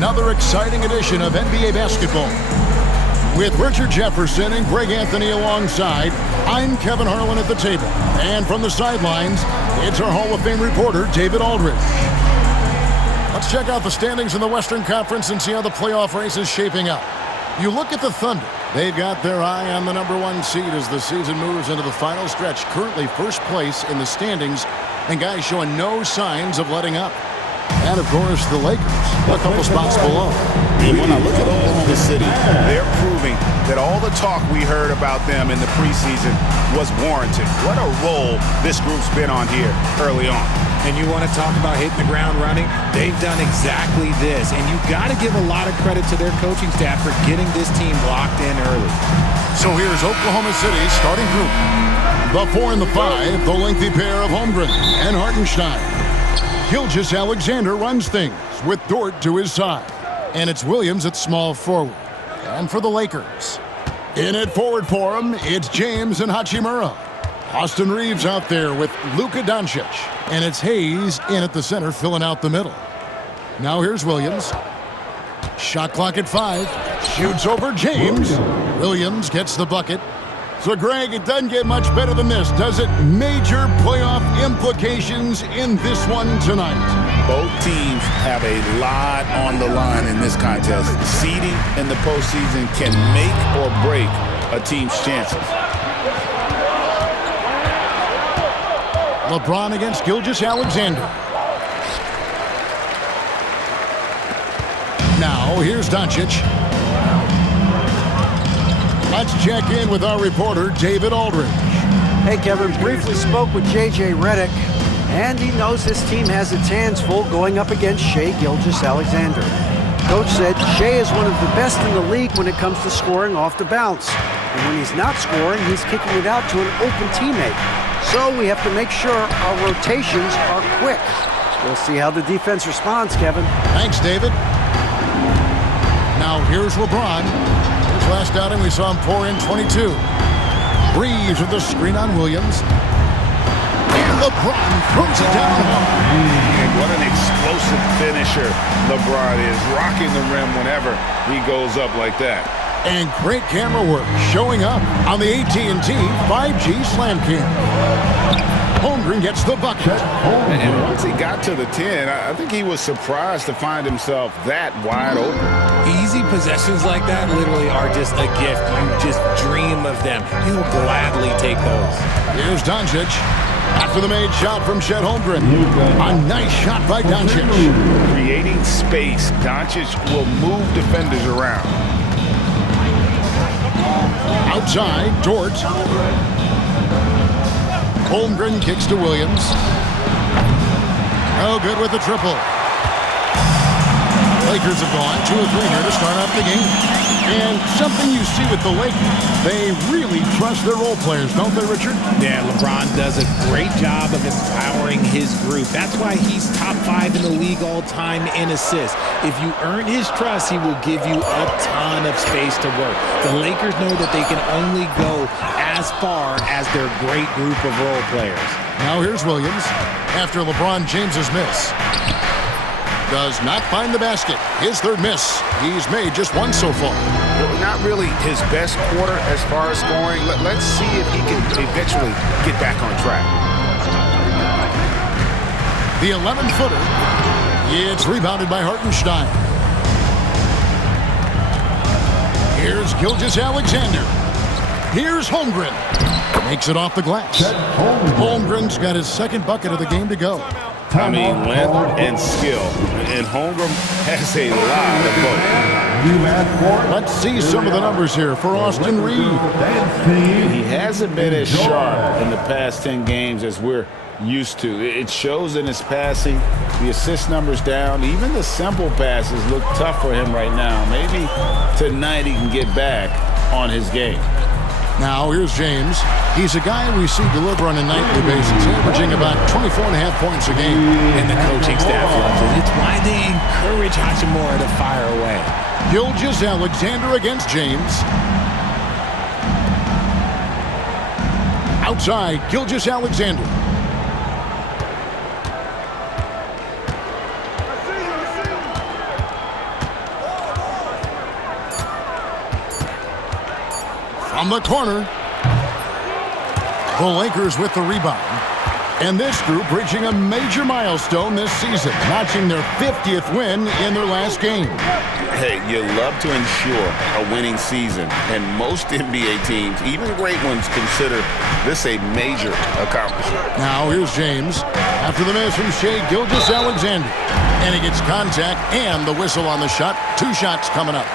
another exciting edition of NBA basketball. With Richard Jefferson and Greg Anthony alongside, I'm Kevin Harlan at the table. And from the sidelines, it's our Hall of Fame reporter, David Aldridge. Let's check out the standings in the Western Conference and see how the playoff race is shaping up. You look at the Thunder. They've got their eye on the #1 seed as the season moves into the final stretch. Currently first place in the standings, and guys showing no signs of letting up. And, of course, the Lakers, a couple spots below. And when I look at Oklahoma City, they're proving that all the talk we heard about them in the preseason was warranted. What a role this group's been on here early on. And you want to talk about hitting the ground running? They've done exactly this. And you've got to give a lot of credit to their coaching staff for getting this team locked in early. So here's Oklahoma City's starting group. The 4 and the 5, the lengthy pair of Holmgren and Hartenstein. Gilgeous-Alexander runs things with Dort to his side. And it's Williams at small forward. And for the Lakers, in at forward for him, it's James and Hachimura. Austin Reeves out there with Luka Doncic. And it's Hayes in at the center, filling out the middle. Now here's Williams. Shot clock at 5. Shoots over James. Williams gets the bucket. So, Greg, it doesn't get much better than this, does it? Major playoff implications in this one tonight. Both teams have a lot on the line in this contest. Seeding in the postseason can make or break a team's chances. LeBron against Gilgeous-Alexander. Now, here's Doncic. Let's check in with our reporter, David Aldridge. Hey, Kevin, briefly spoke with J.J. Redick, and he knows this team has its hands full going up against Shai Gilgeous-Alexander. Coach said Shai is one of the best in the league when it comes to scoring off the bounce. And when he's not scoring, he's kicking it out to an open teammate. So we have to make sure our rotations are quick. We'll see how the defense responds, Kevin. Thanks, David. Now here's LeBron. His last outing, we saw him pour in 22. Reeves with the screen on Williams. And LeBron throws it down hard. And what an explosive finisher LeBron is, rocking the rim whenever he goes up like that. And great camera work showing up on the AT&T 5G Slam Cam. Holmgren gets the bucket. And once he got to the 10, I think he was surprised to find himself that wide open. Easy possessions like that literally are just a gift. You just dream of them. He'll gladly take those. Here's Doncic. After the made shot from Chet Holmgren. A nice shot by Doncic. Creating space, Doncic will move defenders around. Outside, Dort. Holmgren kicks to Williams. Oh, good with the triple. Lakers have gone 2 of 3 here to start off the game. And something you see with the Lakers, they really trust their role players, don't they, Richard? Yeah, LeBron does a great job of empowering his group. That's why he's top 5 in the league all time in assists. If you earn his trust, he will give you a ton of space to work. The Lakers know that they can only go as far as their great group of role players. Now here's Williams after LeBron James's miss. Does not find the basket. His third miss. He's made just 1 so far. Well, not really his best quarter as far as scoring. Let's see if he can eventually get back on track. The 11-footer. It's rebounded by Hartenstein. Here's Gilgeous-Alexander. Here's Holmgren. Makes it off the glass. Holmgren's got his second bucket of the game to go. I mean, length and skill. And Holmgren has a lot of both. Let's see some of the numbers here for Austin Reeves. He hasn't been as sharp in the past 10 games as we're used to. It shows in his passing. The assist numbers down. Even the simple passes look tough for him right now. Maybe tonight he can get back on his game. Now, here's James. He's a guy we see deliver on a nightly basis, averaging about 24.5 points a game. And the coaching staff loves it. It's why they encourage Hachimura to fire away. Gilgeous-Alexander against James. Outside, Gilgeous-Alexander. From the corner. The Lakers with the rebound. And this group reaching a major milestone this season, notching their 50th win in their last game. Hey, you love to ensure a winning season, and most NBA teams, even great ones, consider this a major accomplishment. Now here's James after the miss from Shai Gilgeous-Alexander. And he gets contact and the whistle on the shot. 2 shots coming up.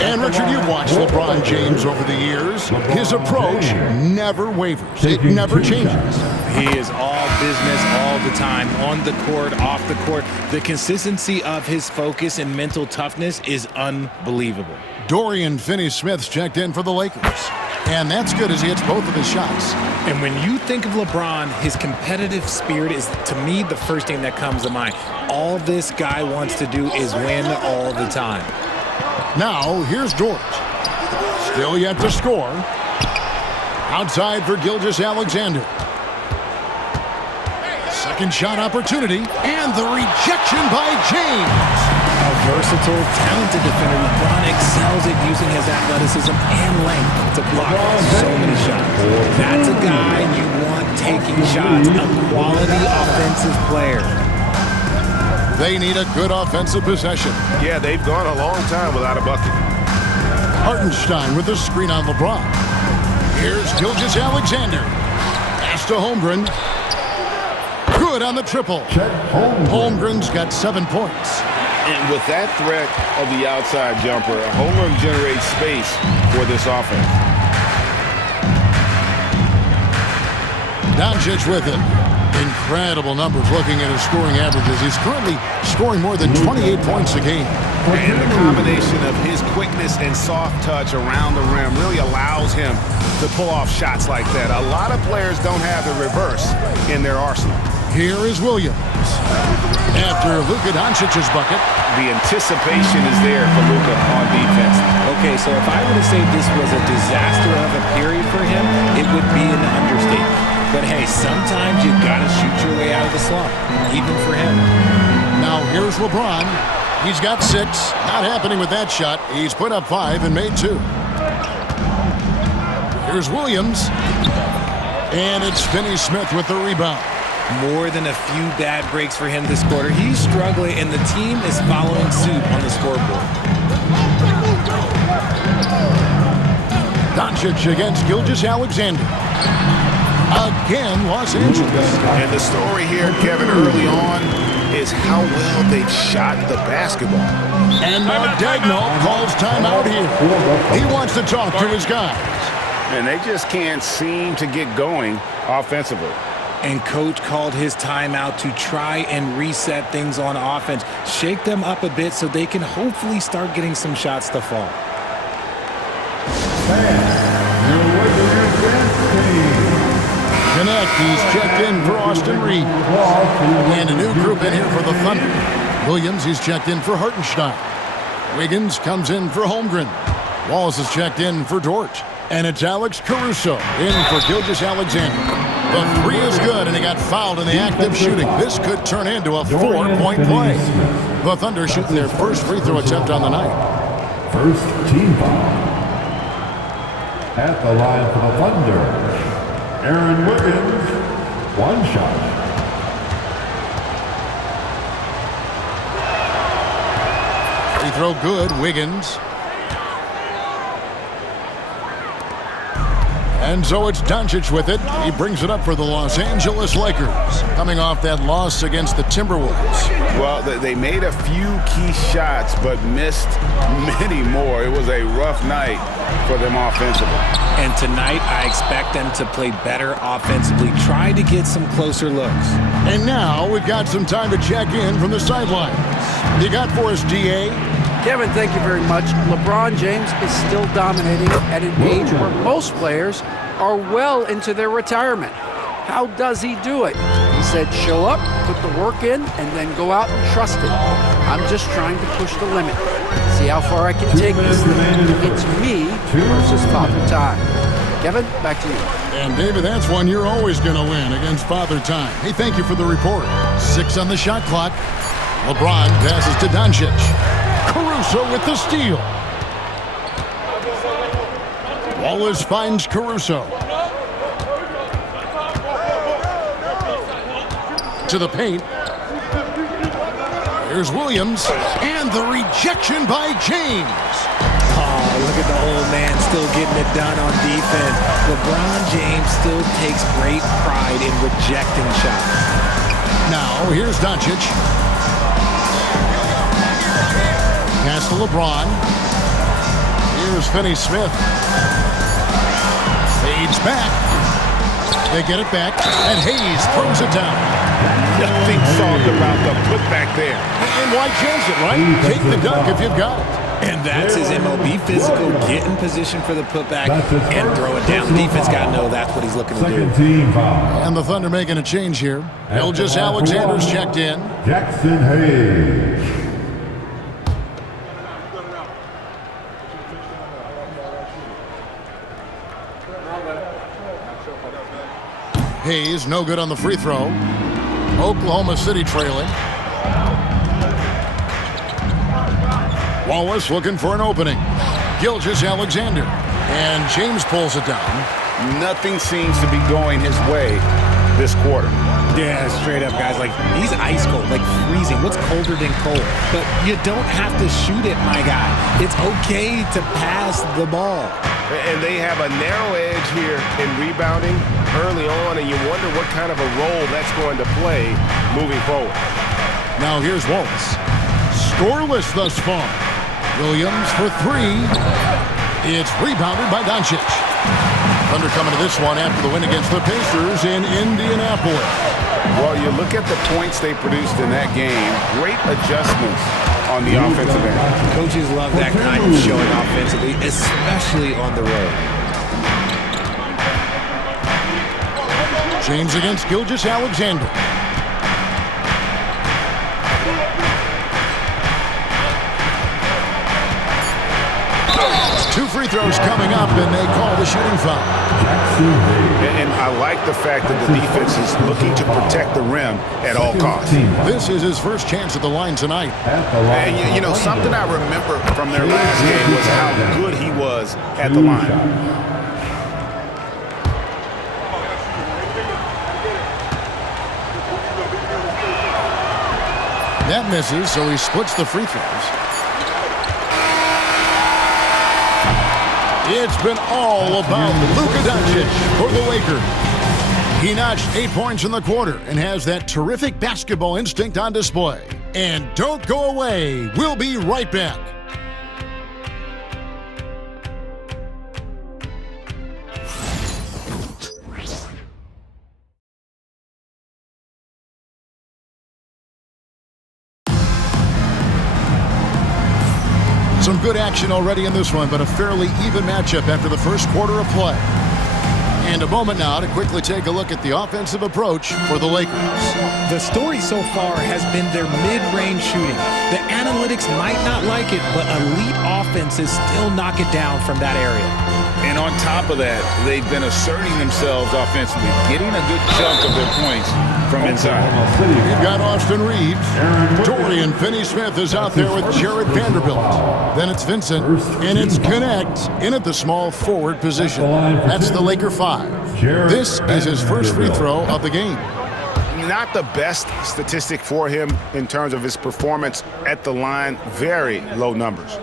And Richard, you've watched LeBron James over the years. His approach never wavers. It never changes. He is all business all the time, on the court, off the court. The consistency of his focus and mental toughness is unbelievable. Dorian Finney-Smith's checked in for the Lakers. And that's good as he hits both of his shots. And when you think of LeBron, his competitive spirit is, to me, the first thing that comes to mind. All this guy wants to do is win all the time. Now, here's George. Still yet to score. Outside for Gilgeous-Alexander. Second shot opportunity, and the rejection by James. A versatile, talented defender, LeBron excels at using his athleticism and length to block so many shots. That's a guy you want taking shots, a quality offensive player. They need a good offensive possession. Yeah, they've gone a long time without a bucket. Hartenstein with the screen on LeBron. Here's Gilgeous-Alexander. Pass to Holmgren. Good on the triple. Holmgren's got 7 points. And with that threat of the outside jumper, Holmgren generates space for this offense. Doncic with it. Incredible numbers looking at his scoring averages. He's currently scoring more than 28 points a game. And the combination of his quickness and soft touch around the rim really allows him to pull off shots like that. A lot of players don't have the reverse in their arsenal. Here is Williams. After Luka Doncic's bucket. The anticipation is there for Luka on defense. Okay, so if I were to say this was a disaster of a period for him, it would be an understatement. But hey, sometimes you gotta shoot your way out of the slump, even for him. Now here's LeBron. He's got 6. Not happening with that shot. He's put up 5 and made 2. Here's Williams. And it's Finney-Smith with the rebound. More than a few bad breaks for him this quarter. He's struggling, and the team is following suit on the scoreboard. Doncic against Gilgeous-Alexander. Again, Los Angeles. And the story here, Kevin, early on is how well they've shot the basketball. And Daigneault calls timeout here. He wants to talk to his guys. And they just can't seem to get going offensively. And coach called his timeout to try and reset things on offense. Shake them up a bit so they can hopefully start getting some shots to fall. Connect, he's checked in for Austin Reed. And a new group in here for the Thunder. Williams, he's checked in for Hartenstein. Wiggins comes in for Holmgren. Wallace is checked in for Dort. And it's Alex Caruso in for Gilgeous-Alexander. The 3 is good, and he got fouled in the act of shooting. This could turn into a 4-point play. The Thunder shooting their first free throw attempt on the night. First team foul. At the line for the Thunder, Aaron Wiggins, 1 shot. Free throw good, Wiggins. And so it's Doncic with it. He brings it up for the Los Angeles Lakers, coming off that loss against the Timberwolves. Well, they made a few key shots, but missed many more. It was a rough night for them offensively. And tonight, I expect them to play better offensively. Try to get some closer looks. And now we've got some time to check in from the sidelines. You got for us, D.A.? Kevin, thank you very much. LeBron James is still dominating at an age where most players are well into their retirement. How does he do it? He said, show up, put the work in, and then go out and trust it. I'm just trying to push the limit. See how far I can take this thing. It's me versus Father Time. Kevin, back to you. And David, that's one you're always going to win against Father Time. Hey, thank you for the report. 6 on the shot clock. LeBron passes to Doncic. Caruso with the steal. Wallace finds Caruso. To the paint. Here's Williams. And the rejection by James. Oh, look at the old man still getting it done on defense. LeBron James still takes great pride in rejecting shots. Now, here's Doncic. Pass to LeBron. Here's Finney-Smith. Fades back. They get it back, and Hayes throws it down. Nothing soft about the putback there. And why chance it, right? Take the dunk if you've got it. And that's his MLB physical. Get in position for the putback and throw it down. Defense got to know that's what he's looking to do. Second team foul. And the Thunder making a change here. Gilgeous Alexander's checked in. Jackson Hayes. Hayes, no good on the free throw. Oklahoma City trailing. Wallace looking for an opening. Gilgeous Alexander. And James pulls it down. Nothing seems to be going his way this quarter. Yeah, straight up, guys. Like, he's ice cold, like freezing. What's colder than cold? But you don't have to shoot it, my guy. It's okay to pass the ball. And they have a narrow edge here in rebounding early on, and you wonder what kind of a role that's going to play moving forward. Now here's Wallace. Scoreless thus far. Williams for three. It's rebounded by Doncic. Thunder coming to this one after the win against the Pacers in Indianapolis. Well, you look at the points they produced in that game. Great adjustments on the offensive end. Coaches love that kind of showing offensively, especially on the road. James against Gilgeous Alexander. Two free throws coming up, and they call the shooting foul. And I like the fact that the defense is looking to protect the rim at all costs. This is his first chance at the line tonight. And you know, something I remember from their last game was how good he was at the line. That misses, so he splits the free throws. It's been all about Luka Doncic for the Lakers. He notched 8 points in the quarter and has that terrific basketball instinct on display. And don't go away. We'll be right back. Some good action already in this one, but a fairly even matchup after the first quarter of play. And a moment now to quickly take a look at the offensive approach for the Lakers. The story so far has been their mid-range shooting. The analytics might not like it, but elite offenses still knock it down from that area. And on top of that, they've been asserting themselves offensively, getting a good chunk of their points from inside. You've got Austin Reeves. Dorian Finney-Smith is out there with Jared Vanderbilt. Then it's Vincent, and it's Connect in at the small forward position. That's the Laker 5. This is his first free throw of the game. Not the best statistic for him in terms of his performance at the line. Very low numbers.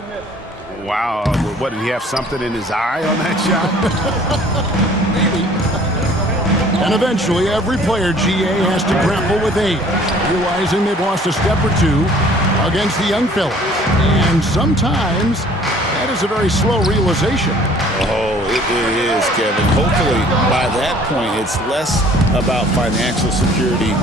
Wow, what, did he have something in his eye on that shot? Maybe. And eventually, every player, GA, has to grapple with age, realizing they've lost a step or two against the young fellas. And sometimes, that is a very slow realization. Oh, it is, Kevin. Hopefully, by that point, it's less about financial security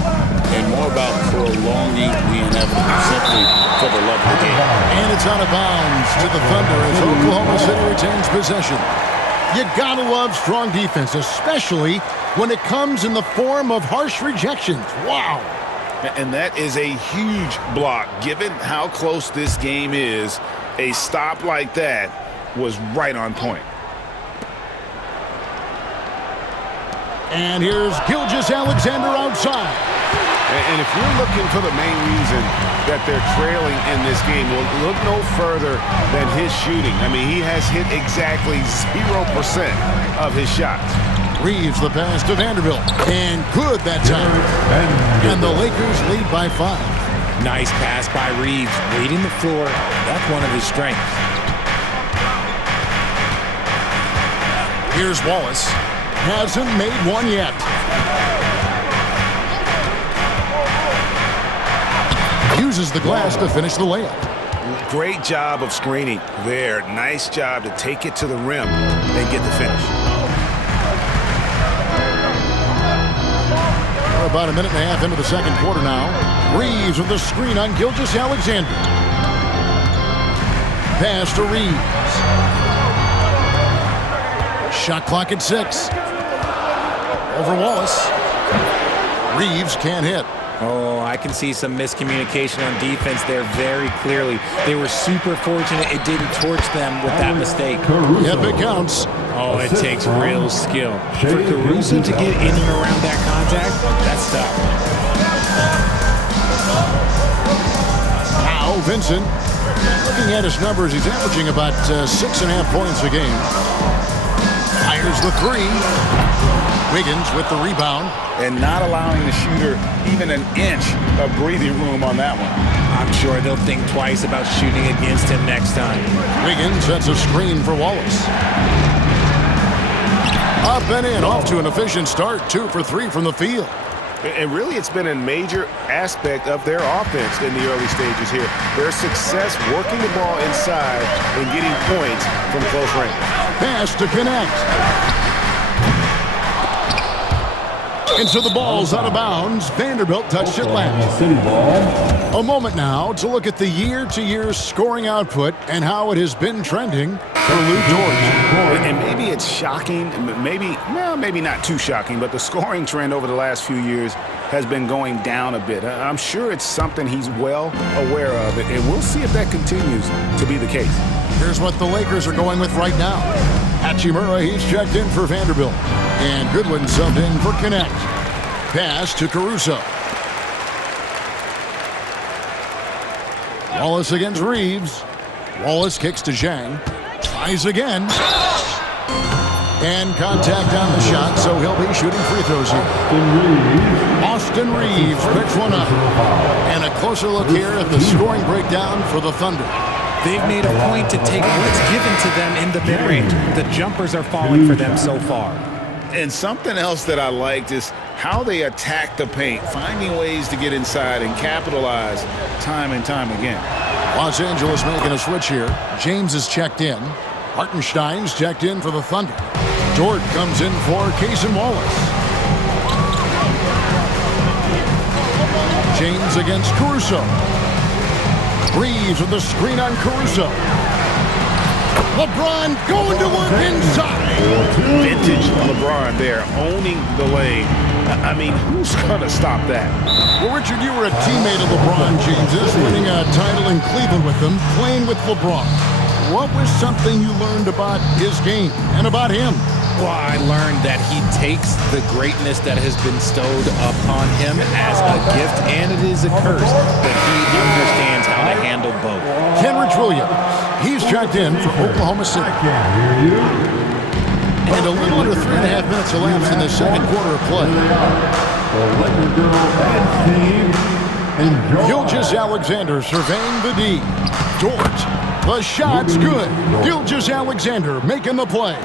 and more about prolonging the inevitable, simply for the love of the game. And it's out of bounds to the Thunder as Oklahoma City retains possession. You gotta love strong defense, especially when it comes in the form of harsh rejections. Wow. And that is a huge block. Given how close this game is, a stop like that was right on point. And here's Gilgeous Alexander outside. And if you're looking for the main reason that they're trailing in this game, well, look no further than his shooting. I mean, he has hit exactly 0% of his shots. Reeves the pass to Vanderbilt. And good that time. And the Lakers lead by 5. Nice pass by Reeves. Reading the floor. That's one of his strengths. Here's Wallace. Hasn't made one yet. Uses the glass to finish the layup. Great job of screening there. Nice job to take it to the rim and get the finish. We're about a minute and a half into the second quarter now. Reeves with the screen on Gilgeous-Alexander. Pass to Reeves. Shot clock at 6. Over Wallace. Reeves can't hit. Oh, I can see some miscommunication on defense there very clearly. They were super fortunate it didn't torch them with that mistake. Yep, it counts. Oh, it takes real skill. For Caruso to get in and around that contact, that's tough. Now, Vincent, looking at his numbers, he's averaging about 6.5 points a game. Fires the 3. Wiggins with the rebound. And not allowing the shooter even an inch of breathing room on that one. I'm sure they'll think twice about shooting against him next time. Wiggins sets a screen for Wallace. Up and in, off to an efficient start. 2 for 3 from the field. And really, it's been a major aspect of their offense in the early stages here. Their success working the ball inside and getting points from close range. Pass to connect. And so the ball's out of bounds. Vanderbilt touched it last. A moment now to look at the year-to-year scoring output and how it has been trending for Lou George. And maybe it's shocking, maybe not too shocking, but the scoring trend over the last few years has been going down a bit. I'm sure it's something he's well aware of, and we'll see if that continues to be the case. Here's what the Lakers are going with right now. Hachimura, he's checked in for Vanderbilt. And Goodwin subbed in for Connect. Pass to Caruso. Wallace against Reeves. Wallace kicks to Zhang. Tries again. And contact on the shot, so he'll be shooting free throws here. Austin Reeves picks one up. And a closer look here at the scoring breakdown for the Thunder. They've made a point to take what's given to them in the mid-range. The jumpers are falling for them so far. And something else that I liked is how they attack the paint, finding ways to get inside and capitalize time and time again. Los Angeles making a switch here. James is checked in. Hartenstein's checked in for the Thunder. Dort comes in for Cason Wallace. James against Caruso. Reeves with the screen on Caruso. LeBron going to work inside. Vintage LeBron there, owning the lane. I mean, who's going to stop that? Well, Richard, you were a teammate of LeBron James's, winning a title in Cleveland with him, playing with LeBron. What was something you learned about his game and about him? Well, I learned that he takes the greatness that has been bestowed upon him as a gift, and it is a curse, but he understands how to handle both. Kenrich Williams, he's checked in for Oklahoma City. And a little under 3.5 minutes elapsed in the second quarter of play. Gilgeous-Alexander surveying the D. Dort, the shot's good. Gilgeous-Alexander making the play.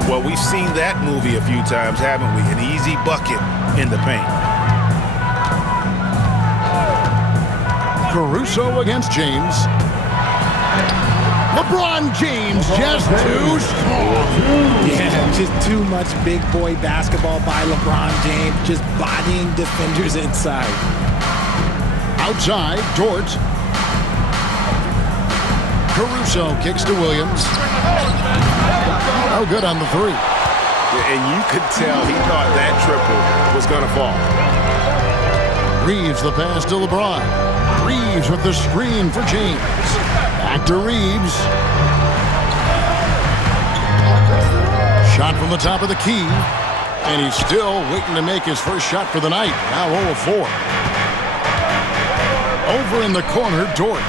Well, we've seen that movie a few times, haven't we? An easy bucket in the paint. Caruso against James. LeBron James just too strong. Yeah, just too much big boy basketball by LeBron James, just bodying defenders inside. Outside, Dort. Caruso kicks to Williams. Oh, good on the 3. And you could tell he thought that triple was going to fall. Reeves the pass to LeBron. Reeves with the screen for James. Back to Reeves. Shot from the top of the key. And he's still waiting to make his first shot for the night. Now 0 of 4. Over in the corner, Dort.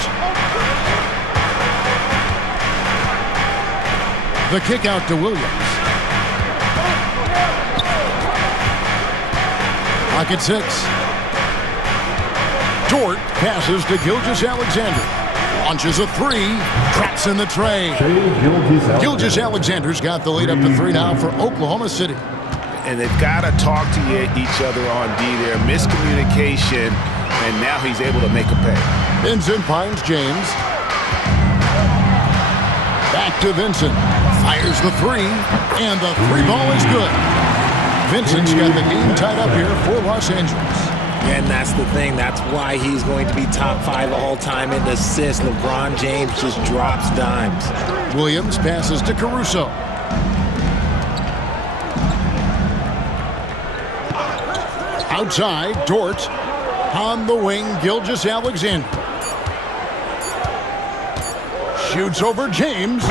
The kick out to Williams. Pocket 6. Dort passes to Gilgeous-Alexander. Launches a 3. Traps in the tray. Gilgeous-Alexander's got the lead up to 3 now for Oklahoma City. And they've got to talk to each other on D there. Miscommunication, and now he's able to make a pay. Vincent finds James. Back to Vincent. Fires the 3, and the 3 ball is good. Vincent's got the game tied up here for Los Angeles. And that's the thing. That's why he's going to be top 5 all-time in assists. LeBron James just drops dimes. Williams passes to Caruso. Outside, Dort. On the wing, Gilgeous-Alexander. Shoots over James.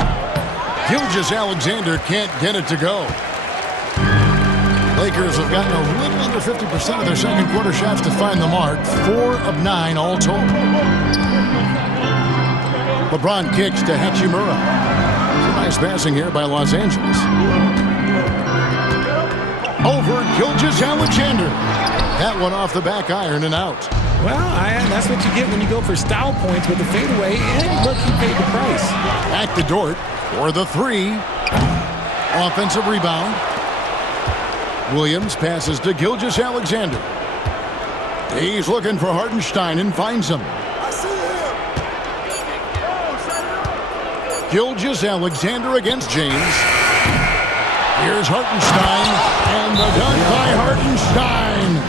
Gilgeous-Alexander can't get it to go. Lakers have gotten a little under 50% of their second quarter shots to find the mark. 4 of 9 all told. LeBron kicks to Hachimura. It's a nice passing here by Los Angeles. Over Gilgeous-Alexander. That one off the back iron and out. Well, that's what you get when you go for style points with the fadeaway. And look, he paid the price. Back to Dort for the 3. Offensive rebound. Williams passes to Gilgeous-Alexander. He's looking for Hartenstein and finds him. Gilgeous-Alexander against James. Here's Hartenstein, and the dunk by Hartenstein.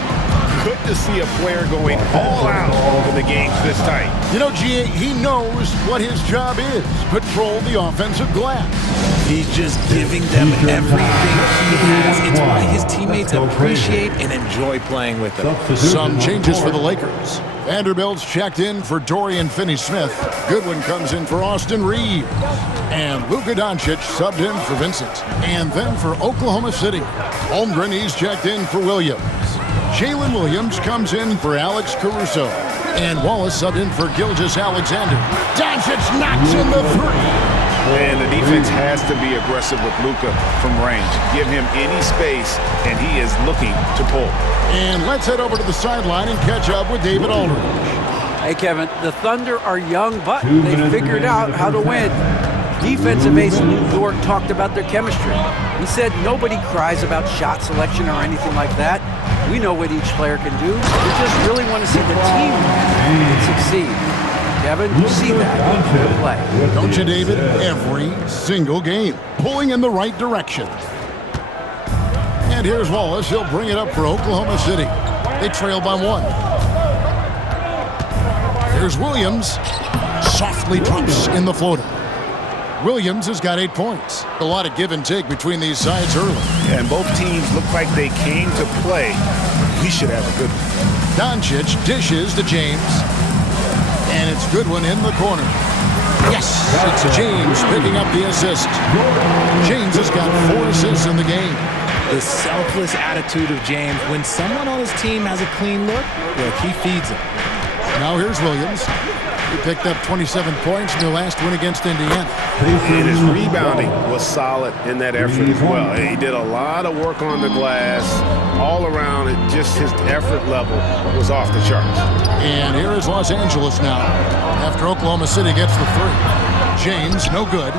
Good to see a player going all out in the games this tight. You know, G.A., he knows what his job is. Patrol the offensive glass. He's just giving them everything he has. It's why his teammates appreciate and enjoy playing with him. Some changes for the Lakers. Vanderbilt's checked in for Dorian Finney-Smith. Goodwin comes in for Austin Reeves. And Luka Doncic subbed in for Vincent. And then for Oklahoma City, Holmgren, he's checked in for Williams. Jalen Williams comes in for Alex Caruso. And Wallace subbed in for Gilgeous-Alexander. Doncic knocks in the 3. And the defense has to be aggressive with Luka from range. Give him any space, and he is looking to pull. And let's head over to the sideline and catch up with David Aldridge. Hey, Kevin, the Thunder are young, but they figured out how to win. Defensive ace Lou Dort talked about their chemistry. He said nobody cries about shot selection or anything like that. We know what each player can do. We just really want to see the team succeed. Kevin, you see that in play. Don't you, David? Every single game. Pulling in the right direction. And here's Wallace. He'll bring it up for Oklahoma City. They trail by 1. Here's Williams. Softly drops in the floater. Williams has got 8 points. A lot of give and take between these sides early. Yeah, and both teams look like they came to play. We should have a good one. Doncic dishes to James. And it's Goodwin in the corner. Yes, it's James picking up the assist. James has got 4 assists in the game. The selfless attitude of James. When someone on his team has a clean look, he feeds him. Now here's Williams. He picked up 27 points in their last win against Indiana. And his rebounding was solid in that effort as well. He did a lot of work on the glass. All around, just his effort level was off the charts. And here is Los Angeles now after Oklahoma City gets the 3. James, no good.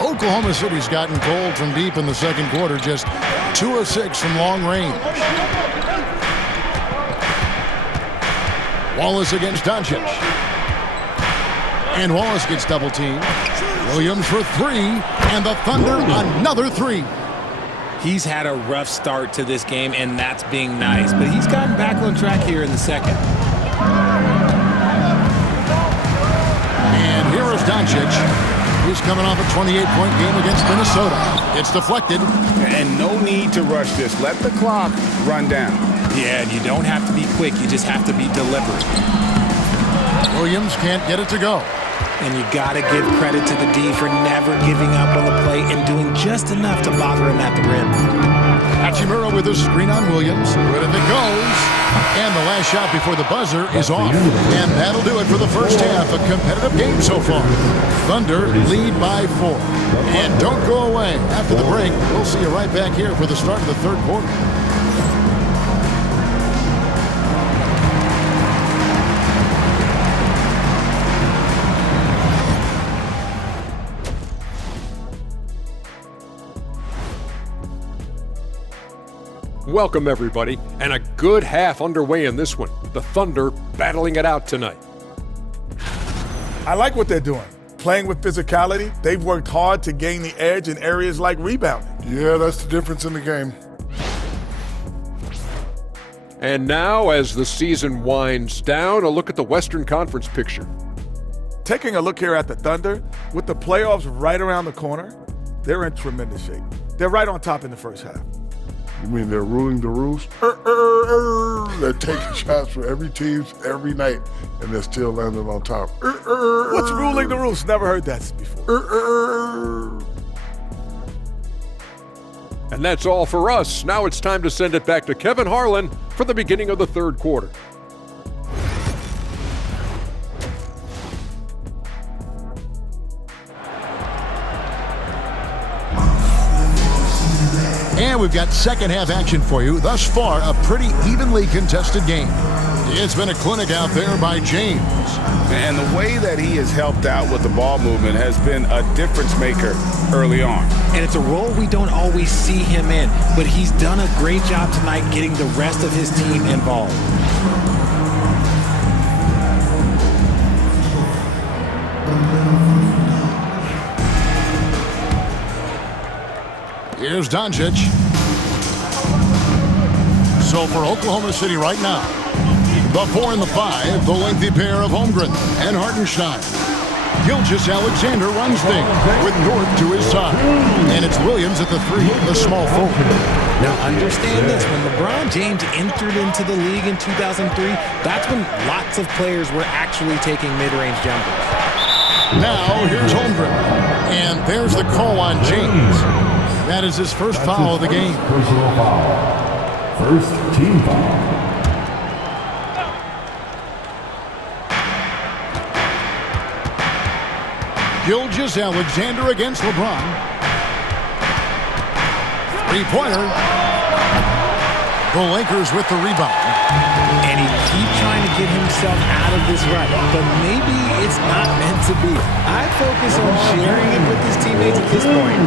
Oklahoma City's gotten cold from deep in the second quarter, just 2 of 6 from long range. Wallace against Doncic. And Wallace gets double teamed. Williams for 3, and the Thunder another 3. He's had a rough start to this game, and that's being nice. But he's gotten back on track here in the second. And here is Doncic. He's coming off a 28-point game against Minnesota. It's deflected. And no need to rush this. Let the clock run down. Yeah, and you don't have to be quick. You just have to be deliberate. Williams can't get it to go. And you got to give credit to the D for never giving up on the play and doing just enough to bother him at the rim. Hachimura with a screen on Williams. Good if it goes. And the last shot before the buzzer is off. And that'll do it for the first half. A competitive game so far. Thunder lead by 4. And don't go away. After the break, we'll see you right back here for the start of the third quarter. Welcome, everybody, and a good half underway in this one. The Thunder battling it out tonight. I like what they're doing. Playing with physicality, they've worked hard to gain the edge in areas like rebounding. Yeah, that's the difference in the game. And now, as the season winds down, a look at the Western Conference picture. Taking a look here at the Thunder, with the playoffs right around the corner, they're in tremendous shape. They're right on top in the first half. You mean they're ruling the rules? They're taking shots for every team every night, and they're still landing on top. What's ruling the rules? Never heard that before. And that's all for us. Now it's time to send it back to Kevin Harlan for the beginning of the third quarter. And we've got second half action for you. Thus far, a pretty evenly contested game. It's been a clinic out there by James. And the way that he has helped out with the ball movement has been a difference maker early on. And it's a role we don't always see him in, but he's done a great job tonight getting the rest of his team involved. Here's Doncic. So for Oklahoma City right now, the 4 and the 5, the lengthy pair of Holmgren and Hartenstein. Gilgeous-Alexander runs things with Dort to his side. And it's Williams at the 3, the small forward. Now understand this, when LeBron James entered into the league in 2003, that's when lots of players were actually taking mid-range jumpers. Now here's Holmgren. And there's the call on James. That is his first foul of the game. Personal foul. First team foul. Gilgeous-Alexander against LeBron. Three-pointer. The Lakers with the rebound. And he keeps trying to get himself out of this rut, but maybe it's not meant to be. I'd focus on sharing it with his teammates at this point.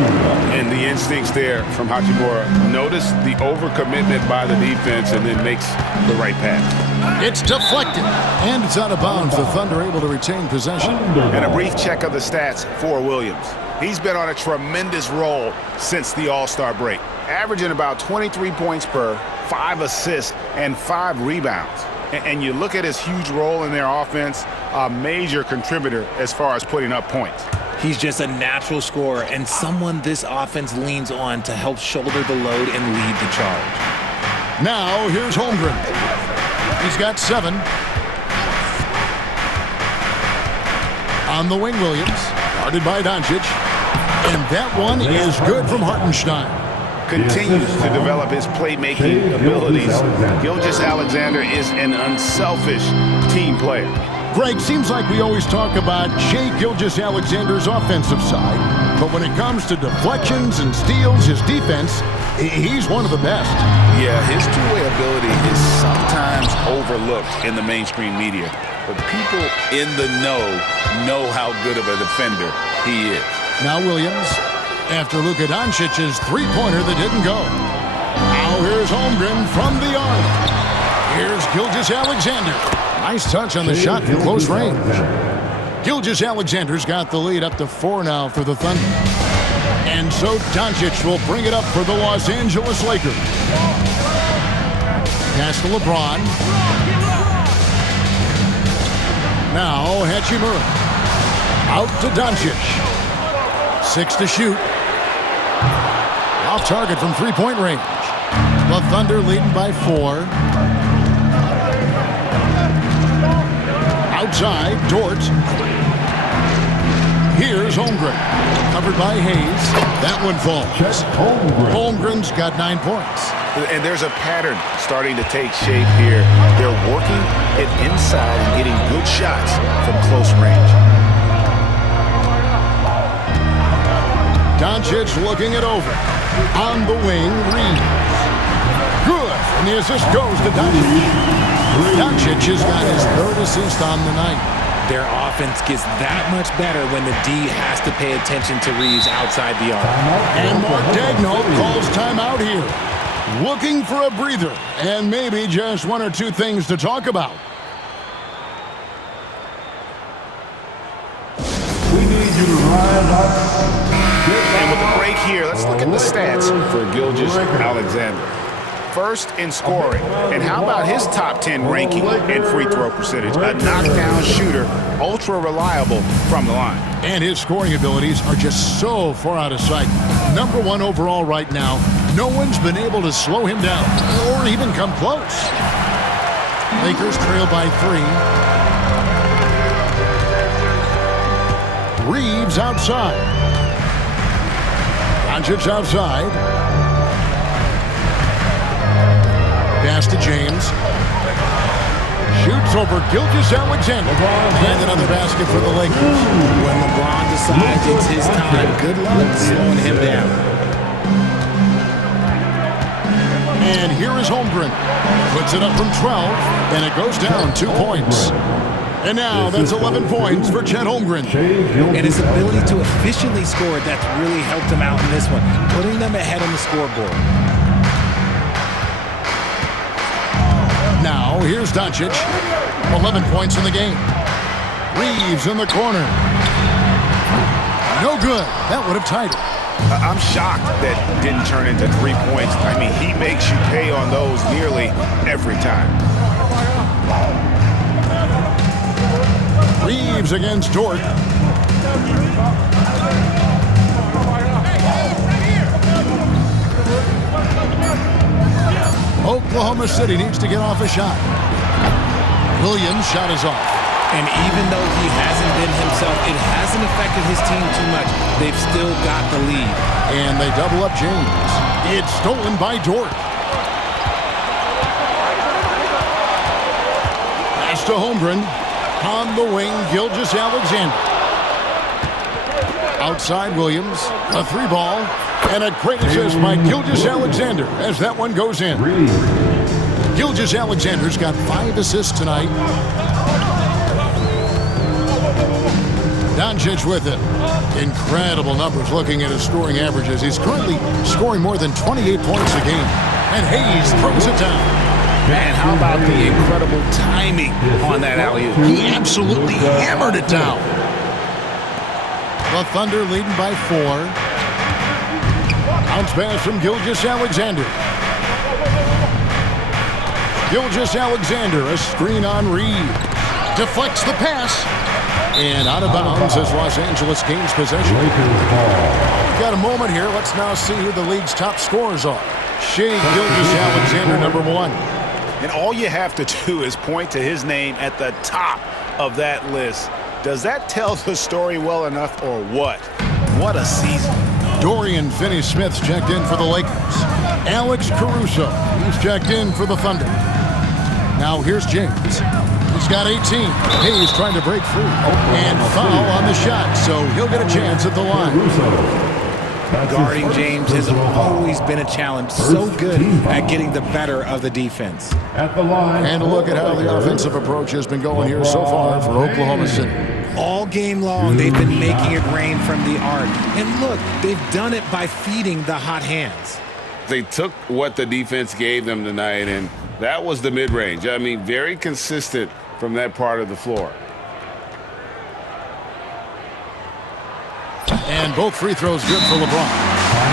And the instincts there from Hachimura. Notice the overcommitment by the defense and then makes the right pass. It's deflected, and it's out of bounds. The Thunder able to retain possession. And a brief check of the stats for Williams. He's been on a tremendous roll since the All-Star break, averaging about 23 points per, 5 assists, and 5 rebounds. And you look at his huge role in their offense, a major contributor as far as putting up points. He's just a natural scorer and someone this offense leans on to help shoulder the load and lead the charge. Now here's Holmgren. He's got 7. On the wing, Williams, guarded by Doncic. And that one is good from Hartenstein. Continues to develop his playmaking abilities. Gilgeous-Alexander is an unselfish team player. Greg, seems like we always talk about Shai Gilgeous-Alexander's offensive side, but when it comes to deflections and steals, his defense, he's one of the best. Yeah, his two-way ability is sometimes overlooked in the mainstream media, but people in the know how good of a defender he is. Now Williams, after Luka Doncic's three-pointer that didn't go. Now here's Holmgren from the arc. Here's Gilgeous-Alexander. Nice touch on the shot from close range. Gilgeous-Alexander's got the lead up to 4 now for the Thunder. And so Doncic will bring it up for the Los Angeles Lakers. Pass to LeBron. Now Hachimura. Out to Doncic. 6 to shoot. Off target from three-point range. The Thunder leading by 4. Outside, Dort. Here's Holmgren. Covered by Hayes. That one falls. Holmgren's got 9 points. And there's a pattern starting to take shape here. They're working it inside and getting good shots from close range. Doncic looking it over. On the wing, Reeves. Good. And the assist goes to Doncic. Doncic has got his 3rd assist on the night. Their offense gets that much better when the D has to pay attention to Reeves outside the arc. And Mark Daigneault calls timeout here. Looking for a breather and maybe just 1 or 2 things to talk about. We need you to rise up. And with the break here, let's look at the stats for Gilgeous-Alexander. First in scoring. And how about his top 10 ranking in free throw percentage? A knockdown shooter, ultra reliable from the line. And his scoring abilities are just so far out of sight. Number 1 overall right now. No one's been able to slow him down or even come close. Lakers trail by 3. Reeves outside. Doncic outside. Pass to James. Shoots over Gilgeous-Alexander. And another basket for the Lakers. When LeBron decides it's his time, good luck slowing him down. And here is Holmgren. Puts it up from 12, and it goes down 2 points. And now that's 11 points for Chet Holmgren. And his ability to efficiently score, that's really helped him out in this one, putting them ahead on the scoreboard. Now here's Doncic. 11 points in the game. Reeves in the corner. No good. That would have tied it. I'm shocked that didn't turn into 3 points. I mean, he makes you pay on those nearly every time. Reeves against Dort. Oklahoma City needs to get off a shot. Williams' shot is off. And even though he hasn't been himself, it hasn't affected his team too much. They've still got the lead. And they double up James. It's stolen by Dort. Pass to Holmgren. On the wing, Gilgeous-Alexander. Outside Williams. A 3-ball. And a great assist by Gilgeous-Alexander as that one goes in. Gilgeous-Alexander's got 5 assists tonight. Doncic with it. Incredible numbers looking at his scoring averages. He's currently scoring more than 28 points a game. And Hayes throws it down. Man, how about the incredible timing on that alley-oop? He absolutely hammered it down. The Thunder leading by 4. Bounce pass from Gilgeous-Alexander. Gilgeous-Alexander, a screen on Reed. Deflects the pass. And out of bounds as Los Angeles gains possession. We've got a moment here. Let's now see who the league's top scorers are. Shai Gilgeous-Alexander, number 1. And all you have to do is point to his name at the top of that list. Does that tell the story well enough or what? What a season. Dorian Finney-Smith's checked in for the Lakers. Alex Caruso, he's checked in for the Thunder. Now here's James. He's got 18. Hayes trying to break free. And foul on the shot, so he'll get a chance at the line. Guarding James has always been a challenge. So good at getting the better of the defense. At the line. And look at how the offensive approach has been going here so far for Oklahoma City. All game long, they've been making it rain from the arc. And look, they've done it by feeding the hot hands. They took what the defense gave them tonight, and that was the mid-range. I mean, very consistent from that part of the floor. And both free throws good for LeBron.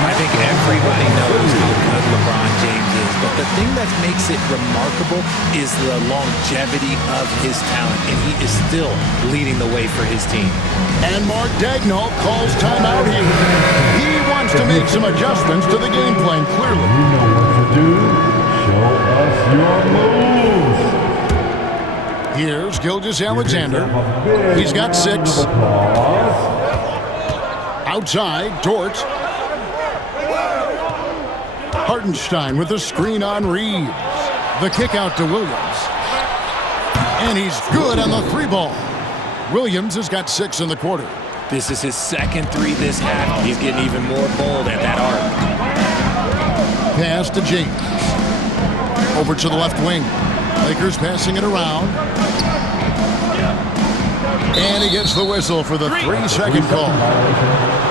I think everybody knows how good LeBron James is, but the thing that makes it remarkable is the longevity of his talent, and he is still leading the way for his team. And Mark Daigneault calls timeout here. He wants to make some adjustments to the game plan, clearly. You know what to do. Show us your moves. Here's Gilgeous-Alexander. He's got 6. Outside, Dort. Hartenstein with the screen on Reeves. The kick out to Williams. And he's good on the three ball. Williams has got 6 in the quarter. This is his second three this half. He's getting even more bold at that arc. Pass to James. Over to the left wing. Lakers passing it around. And he gets the whistle for the 3-second call.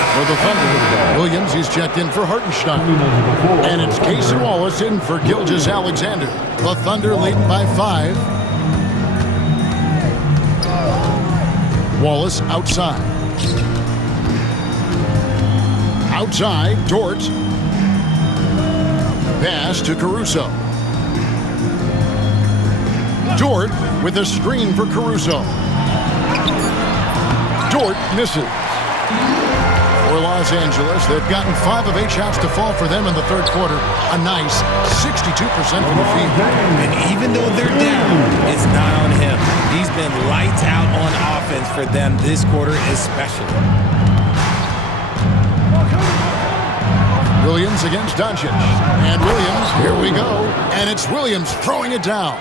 For the Thunder, Williams, he's checked in for Hartenstein. And it's Casey Wallace in for Gilgeous-Alexander. The Thunder leading by 5. Wallace outside. Outside, Dort. Pass to Caruso. Dort with a screen for Caruso. Dort misses. For Los Angeles, they've gotten 5 of 8 shots to fall for them in the third quarter. A nice 62% from the field. And even though they're down, it's not on him. He's been lights out on offense for them this quarter especially. Williams against Doncic. And Williams, here we go. And it's Williams throwing it down.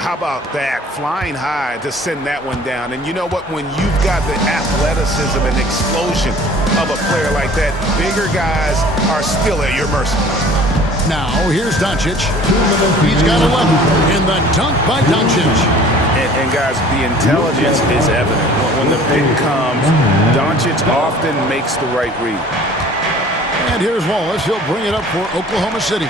How about that? Flying high to send that one down. And you know what? When you've got the athleticism and explosion of a player like that, bigger guys are still at your mercy. Now, here's Doncic. He's got 11 in the dunk by Doncic. And guys, the intelligence is evident. When the pick comes, Doncic often makes the right read. And here's Wallace. He'll bring it up for Oklahoma City.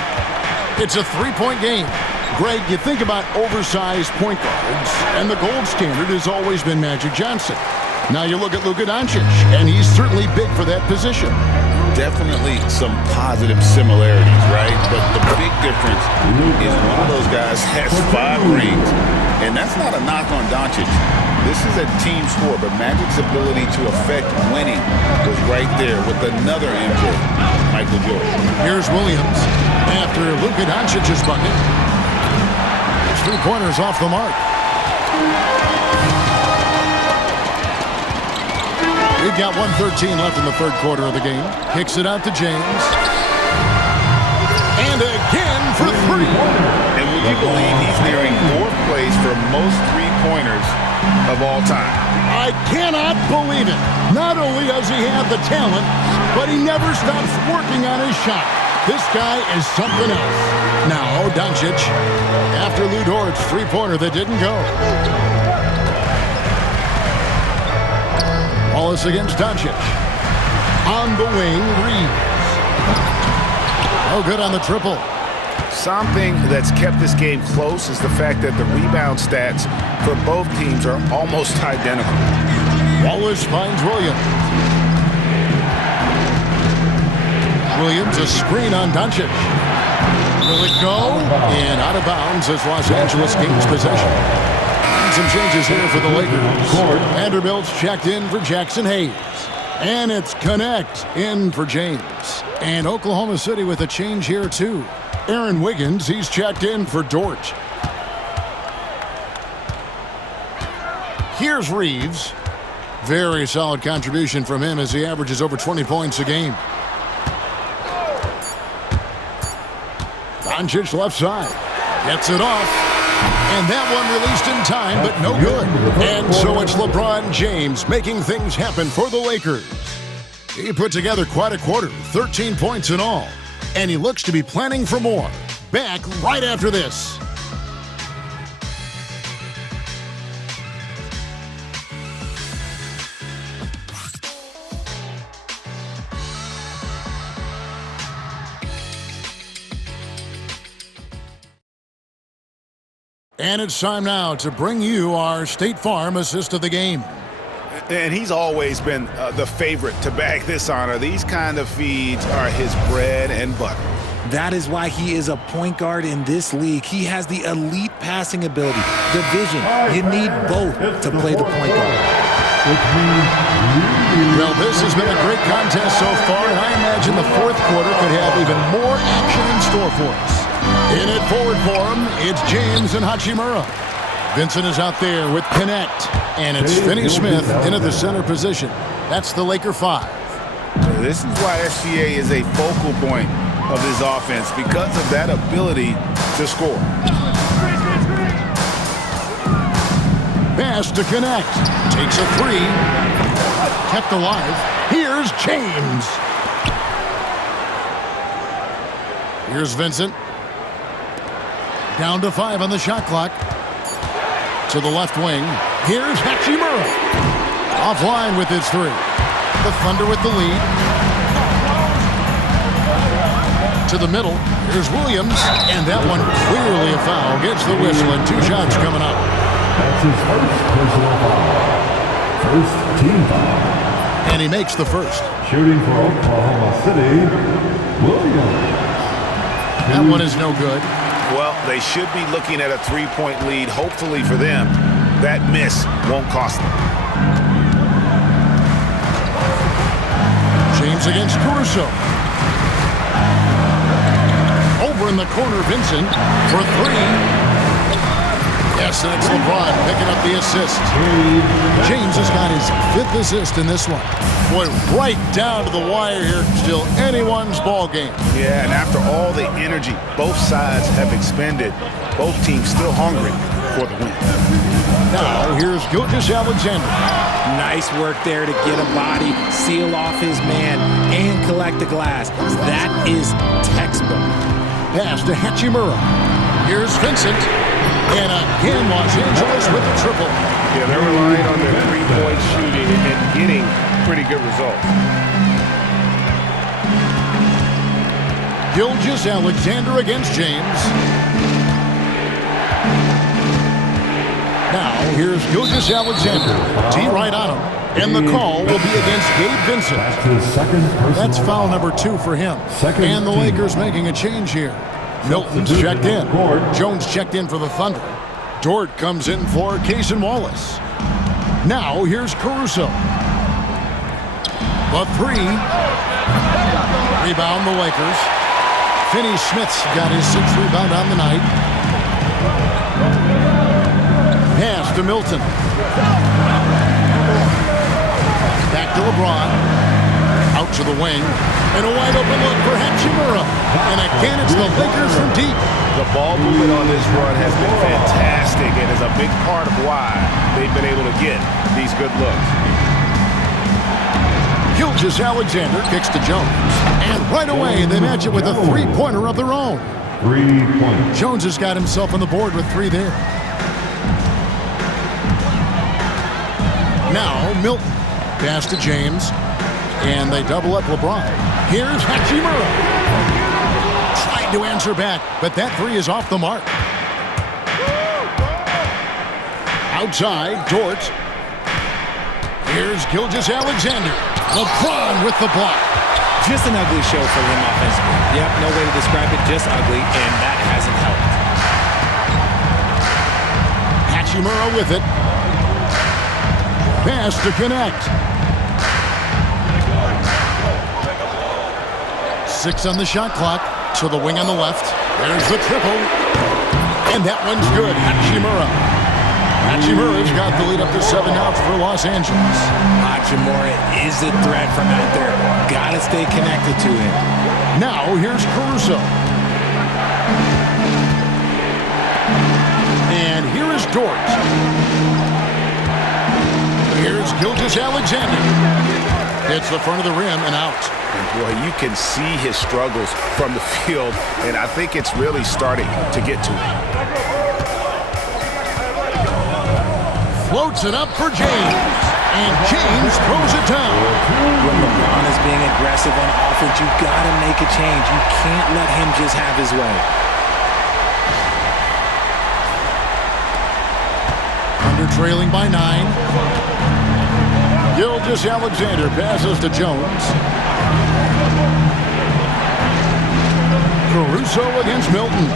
It's a 3-point game. Greg, you think about oversized point guards, and the gold standard has always been Magic Johnson. Now you look at Luka Doncic, and he's certainly big for that position. Definitely some positive similarities, right? But the big difference is one of those guys has 5 rings, and that's not a knock on Doncic. This is a team sport, but Magic's ability to affect winning was right there with another MJ, Michael Jordan. Here's Williams after Luka Doncic's bucket. 3-pointers off the mark. We've got 1:13 left in the third quarter of the game. Kicks it out to James. And again for 3. And would you believe he's nearing 4th place for most 3-pointers of all time? I cannot believe it. Not only does he have the talent, but he never stops working on his shot. This guy is something else. Now, Doncic, after Lu Dort's 3-pointer that didn't go. Wallace against Doncic. On the wing, Reeves. Oh, good on the triple. Something that's kept this game close is the fact that the rebound stats for both teams are almost identical. Wallace finds Williams. Williams, a screen on Doncic. Will it go? And out of bounds as Los Angeles gains possession. And some changes here for the Lakers. Vanderbilt's checked in for Jackson Hayes. And it's Connect in for James. And Oklahoma City with a change here too. Aaron Wiggins, he's checked in for Dort. Here's Reeves. Very solid contribution from him as he averages over 20 points a game. Doncic left side. Gets it off. And that one released in time, but no good. And so it's LeBron James making things happen for the Lakers. He put together quite a quarter, 13 points in all. And he looks to be planning for more. Back right after this. And it's time now to bring you our State Farm assist of the game. And he's always been the favorite to bag this honor. These kind of feeds are his bread and butter. That is why he is a point guard in this league. He has the elite passing ability, the vision. You need both to play the point guard. Well, this has been a great contest so far, and I imagine the fourth quarter could have even more action in store for us. In it forward for him, it's James and Hachimura. Vincent is out there with Connect, and it's Finney Smith in at the center position. That's the Laker 5. This is why SGA is a focal point of his offense, because of that ability to score. Pass to connect. Takes a three. Kept alive. Here's James. Here's Vincent. Down to 5 on the shot clock. To the left wing. Here's Hachimura. Offline with his three. The Thunder with the lead. To the middle. Here's Williams. And that one clearly a foul. Gets the whistle and 2 shots coming up. That's his first personal foul. First team foul. And he makes the first. Shooting for Oklahoma City, Williams. That one is no good. Well, they should be looking at a 3-point lead. Hopefully for them, that miss won't cost them. James against Caruso. Over in the corner, Vincent for 3. Yes, and it's LeBron picking up the assist. James has got his 5th assist in this one. Boy, right down to the wire here. Still anyone's ball game. Yeah, and after all the energy both sides have expended, both teams still hungry for the win. Now, here's Gilgeous-Alexander. Nice work there to get a body, seal off his man, and collect the glass. That is textbook. Pass to Hachimura. Here's Vincent. And again, Los Angeles with a triple. Yeah, they're relying on their 3-point shooting and getting pretty good results. Gilgeous-Alexander against James. Now, here's Gilgeous-Alexander. D right on him. And the call will be against Gabe Vincent. That's his second personal That's foul number 2 for him. And the Lakers making a change here. Milton's checked in. Jones checked in for the Thunder. Dort comes in for Cason Wallace. Now, here's Caruso. The 3. Rebound the Lakers. Finney-Smith's got his 6th rebound on the night. Pass to Milton. Back to LeBron. Out to the wing. And a wide open look for Hachimura. And again, it's the Lakers from deep. The ball movement on this run has been fantastic and is a big part of why they've been able to get these good looks. Gilgeous-Alexander kicks to Jones. And right away, they match it with a 3-pointer of their own. 3-point. Jones has got himself on the board with 3 there. Now, Milton. Pass to James. And they double up LeBron. Here's Hachimura. Tried to answer back, but that 3 is off the mark. Outside, Dort. Here's Gilgeous-Alexander. LeBron with the block. Just an ugly show for him offensively. Yep, no way to describe it, just ugly, and that hasn't helped. Hachimura with it. Pass to connect. 6 on the shot clock. To the wing on the left. There's the triple. And that one's good. Hachimura. Hachimura's got the lead up to 7 outs for Los Angeles. Hachimura is a threat from out there. Gotta stay connected to him. Now here's Caruso. And here is Dort. Here's Gilgeous-Alexander. Hits the front of the rim and out. And boy, you can see his struggles from the field, and I think it's really starting to get to him. Floats it up for James. And James throws it down. When LeBron is being aggressive on offense, you gotta make a change. You can't let him just have his way. Under trailing by 9. Gilgeous-Alexander passes to Jones. Caruso against Milton.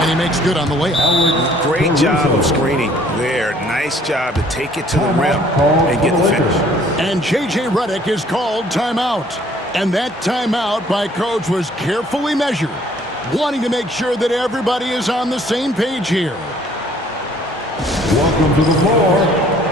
And he makes good on the layup. Great job of screening there. Nice job to take it to the rim and get the finish. And J.J. Redick is called timeout. And that timeout by Coach was carefully measured, wanting to make sure that everybody is on the same page here. Welcome to the floor,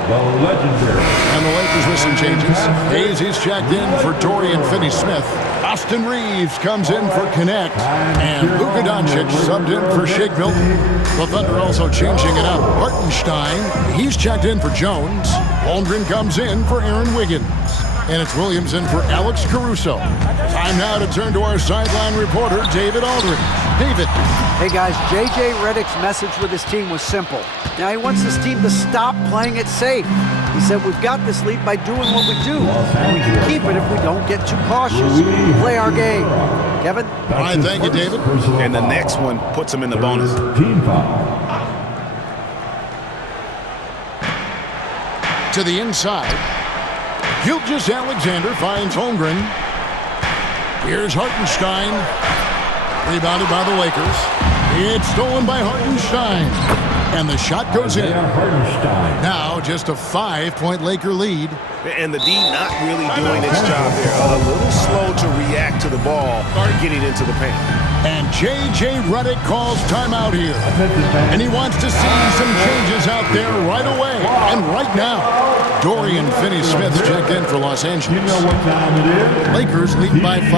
the legendary. And the Lakers with some changes. Hayes is checked in for Dorian Finney-Smith. Austin Reeves comes in for Connect. And Luka Doncic subbed in for Shake Milton. The Thunder also changing it up. Hartenstein, he's checked in for Jones. Holmgren comes in for Aaron Wiggins. And it's Williams in for Alex Caruso. Time now to turn to our sideline reporter, David Aldridge. David. Hey guys, J.J. Redick's message with his team was simple. Now he wants his team to stop playing it safe. He said, we've got this lead by doing what we do. And we can keep it if we don't get too cautious. Play our game. Kevin? All right, thank you, David. And the next one puts him in the bonus. Team foul. To the inside. Gilgeous Alexander finds Holmgren. Here's Hartenstein. Rebounded by the Lakers. It's stolen by Hartenstein. And the shot goes in. Now just a 5-point Laker lead. And the D not really doing its job there. A little slow to react to the ball getting into the paint. And J.J. Redick calls timeout here. And he wants to see some changes out there right away. And right now. Dorian Finney-Smith checked in for Los Angeles. You know what time it is? Lakers leading by 5.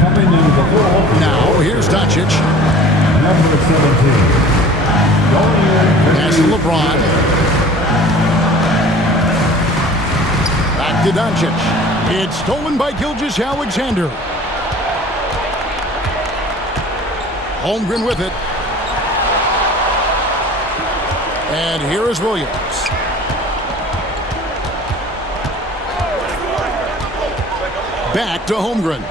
Coming into the ball. Now, here's Doncic. Number 17. Pass to LeBron. Back to Doncic. It's stolen by Gilgeous Alexander. Holmgren with it. And here is Williams. Back to Holmgren.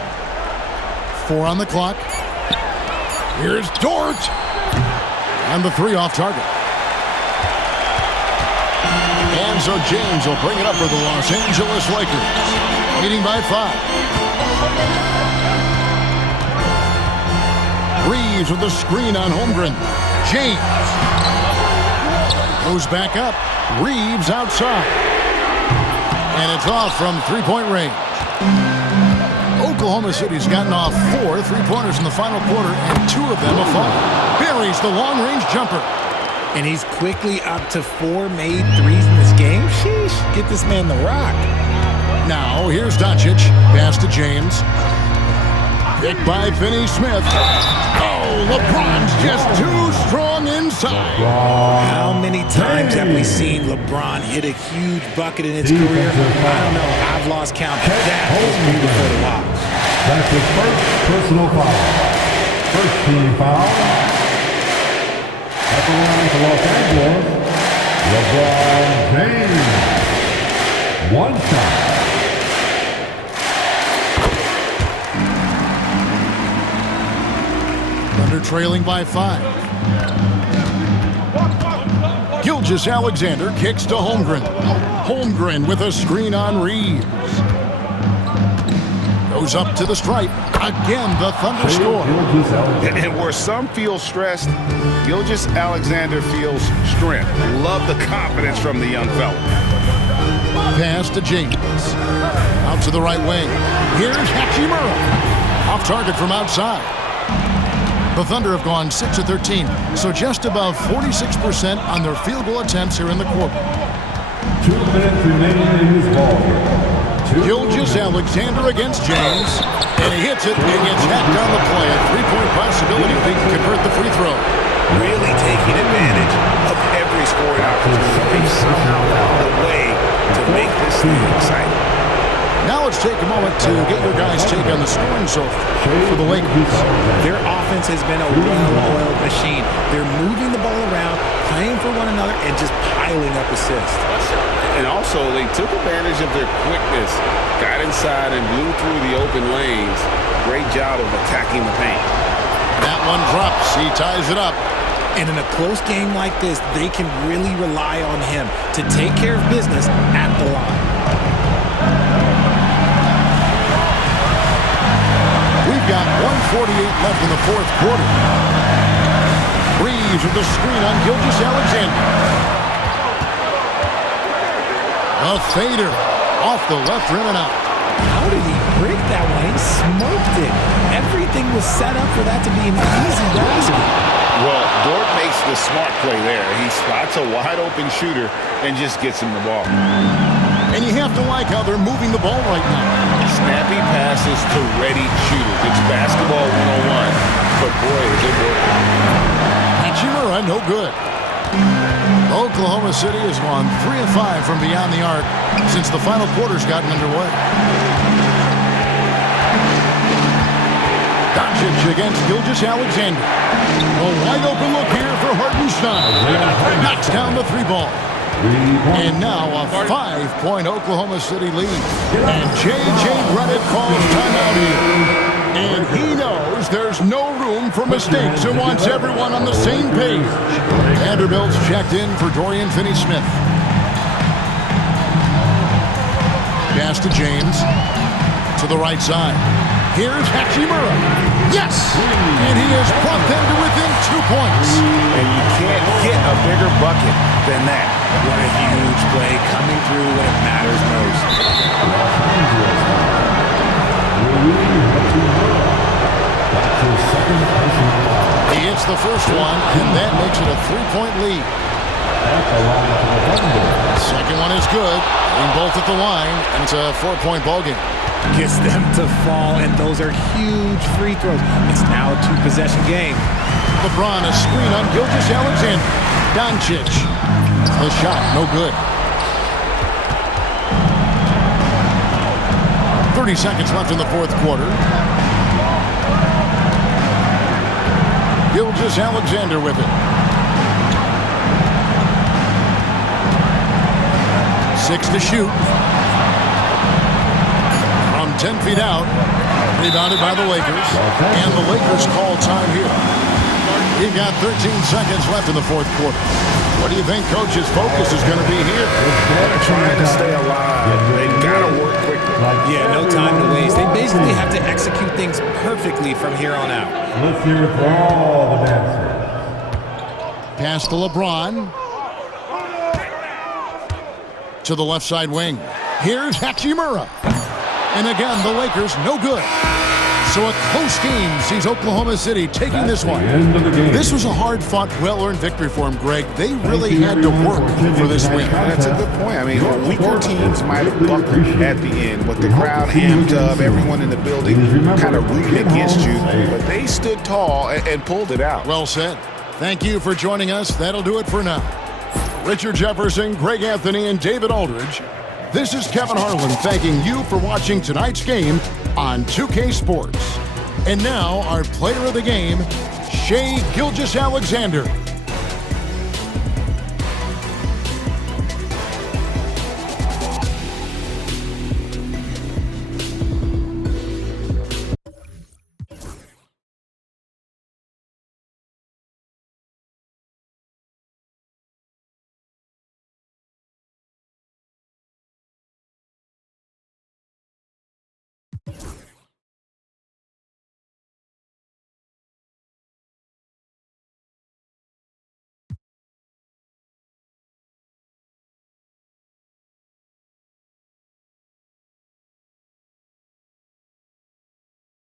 4 on the clock. Here's Dort. And the 3 off target. And so James will bring it up for the Los Angeles Lakers. Leading by 5. Reeves with the screen on Holmgren. James. Goes back up. Reeves outside. And it's off from 3-point range. Oklahoma City's gotten off 4 3-pointers in the final quarter, and 2 of them have fallen. Buries the long-range jumper. And he's quickly up to 4 made threes in this game. Sheesh, get this man the rock. Now, here's Doncic. Pass to James. Picked by Finney-Smith. Oh, LeBron's just too strong inside. How many times have we seen LeBron hit a huge bucket in his career? I don't know. I've lost count. That was beautiful to watch. That's his first personal foul. First team foul. At the line for Los Angeles, LeBron James. 1 shot. Thunder trailing by 5. Gilgeous Alexander kicks to Holmgren. Holmgren with a screen on Reeves. Goes up to the stripe. Again, the Thunder score. And where some feel stressed, Gilgeous Alexander feels strength. Love the confidence from the young fella. Pass to James. Out to the right wing. Here's Hachimura. Off target from outside. The Thunder have gone 6 of 13, so just above 46% on their field goal attempts here in the quarter. 2 minutes remaining in this ball game. Gilgeous Alexander against James, and he hits it and gets hacked on the play. A 3-point possibility if he can convert the free throw. Really taking advantage of every scoring opportunity. They've somehow found a way to make this thing exciting. Now let's take a moment to get your guys' take on the scoring so far for the Lakers. Their offense has been a well-oiled machine. They're moving the ball around, playing for one another, and just piling up assists. And also, they took advantage of their quickness, got inside and blew through the open lanes. Great job of attacking the paint. That one drops. He ties it up. And in a close game like this, they can really rely on him to take care of business at the line. We've got 1:48 left in the 4th quarter. Reeves with the screen on Gilgeous Alexander. A fader off the left rim and out. How did he break that one? He smoked it. Everything was set up for that to be an easy basket. Well, Dort makes the smart play there. He spots a wide-open shooter and just gets him the ball. And you have to like how they're moving the ball right now. Snappy passes to ready shooters. It's basketball 101, but boy, is it working. Hachimura, no good. Oklahoma City has gone 3 of 5 from beyond the arc since the final quarter's gotten underway. Doncic against Gilgeous-Alexander. A wide open look here for Hartenstein. Knocks down the 3 ball. And now a 5-point Oklahoma City lead. And J.J. Redick calls timeout here. And he knows there's no room for mistakes and wants everyone on the same page. Vanderbilt's checked in for Dorian Finney-Smith. Pass to James. To the right side. Here's Hachimura. Yes! And he has brought them to within 2 points. And you can't get a bigger bucket than that. What a huge play coming through when it matters most. He hits the first one, and that makes it a 3-point lead. Second one is good, and both at the line, and it's a 4-point ballgame. Gets them to fall, and those are huge free throws. It's now a 2-possession game. LeBron, a screen on Gilgeous-Alexander. Doncic. The shot, no good. 30 seconds left in the fourth quarter. Gilgeous-Alexander with it. 6 to shoot. From 10 feet out. Rebounded by the Lakers. And the Lakers call time here. We've got 13 seconds left in the fourth quarter. What do you think Coach's focus is going to be here? They're trying to stay alive. They've got to work quickly. Yeah, no time to waste. They basically have to execute things perfectly from here on out. Let's hear it for all the dancers. Pass to LeBron. To the left side wing. Here's Hachimura. And again, the Lakers no good. So a close game sees Oklahoma City taking this one. This was a hard-fought, well-earned victory for them, Greg. They really had to work for this win. That's a good point. I mean, weaker teams might have buckled at the end, but the crowd amped up, everyone in the building kind of rooting against you, but they stood tall and pulled it out. Well said. Thank you for joining us. That'll do it for now. Richard Jefferson, Greg Anthony, and David Aldridge. This is Kevin Harlan thanking you for watching tonight's game on 2K Sports. And now our player of the game, Shai Gilgeous-Alexander.